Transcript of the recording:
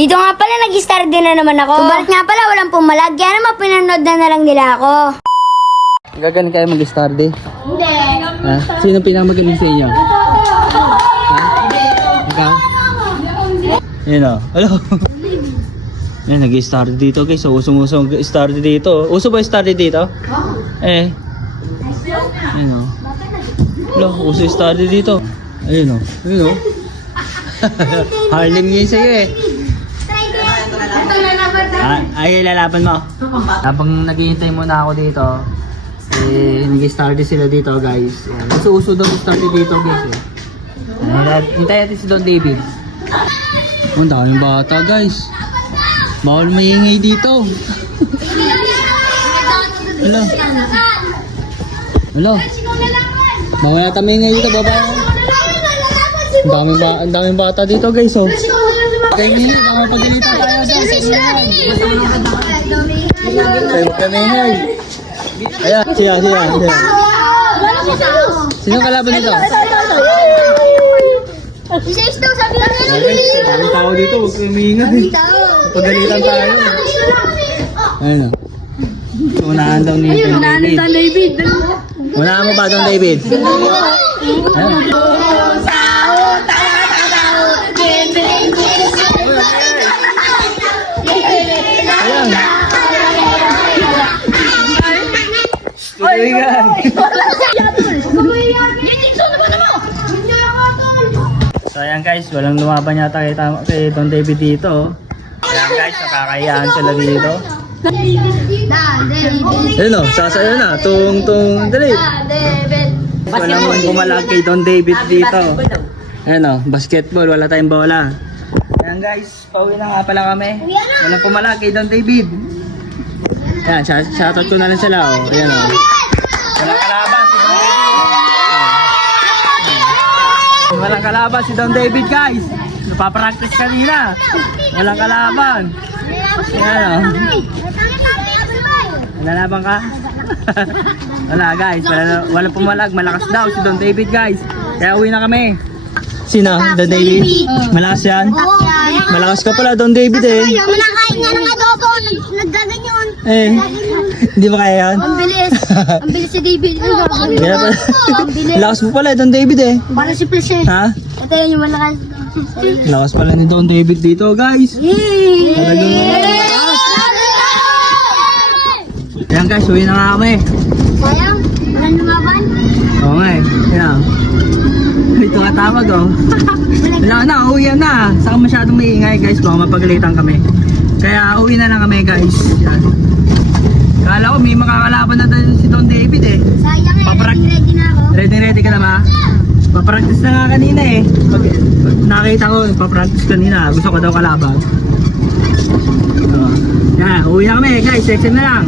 Dito nga pala, nag-start din na naman ako. Subalit nga pala, walang pumalag. Kaya naman, pinanood na na lang nila ako. Gagaling kayo mag-study? Hindi. Ha? Sino pinakamagaling sa inyo? Ikaw? Yun o. Hello. Yan, nag-study dito guys. So, usong-usong study dito. Uso ba yung study dito? Eh. Ayun o. Hello, uso yung study dito. Ayun o. Ayun o. Harlem yun sa'yo eh. Ah, ay, lalaban mo. Habang naghihintay muna ako dito, eh, nag-study sila dito guys. Ayan. Uso-uso daw study dito guys eh. Ayan, Hintayin natin si Don David. Ang daming bata guys. Bawal maingay dito. Hello. Hello. Bawal na tamingay dito, baba. Ang daming, ba ang daming bata dito guys oh. Kaya nga, baka pagalitan tayo dyan. Kamingay. Ayan, siya, siya, siya. Sino kalaban nito? Isa-is daw, sabi lang nila. Daming tao dito, huwag kayong maingay. Pagalitan tayo. Ayun o. Unahan daw ni David. David. Unahan mo ba Don David? Ayun. Uy, guys. So ayan guys, walang lumaban yata kay, kay Don David dito. Ayan guys, nakakayaan sila dito. Ayun o, sasayo na. Tung tung, dali. Walang bumalag kay Don David dito. Ayan o, basketball, wala tayong bola. Ayan guys, pauwi na nga pala kami. Walang pumalag kay Don David. Ayan, shout- shoutout ko na lang sila o. Ayan o. Walang kalaban si Don David. Walang kalaban si Don David guys. Napapractice kanina. Walang kalaban. Ayan o. Nalalaban ka? wala guys, wala, wala pumalag, malakas daw si Don David guys. Kaya uwi na kami. Sino? Don David? Malakas yan? Malakas ka pala Don David eh. Manakain nga ng adobo, nag- naggaganyan. Eh, hindi ba kaya yan? Ang bilis. Ang bilis si David. Kaya pala. Lakas mo pala Don David eh. Para si Plishe. Ha? Ito yun yung malakas. Lakas pala ni Don David dito guys. Talagang Ayan guys, uwi na nga kami. Sayang, walang lumaban. Oo nga eh. Ayan. Ito nga tawag oh. Wala na, uwi na. Saka masyadong maingay guys, baka mapagalitan kami. Kaya uwi na lang kami guys. Yan. Kala ko may makakalaban na tayo si Don David eh. Sayang eh, ready ready na ako. Ready ready ka na ba? Papractice na nga kanina eh. Pag, pag nakita ko, papractice kanina. Gusto ko daw kalaban. Uh, yan, uwi na kami guys. Section na lang.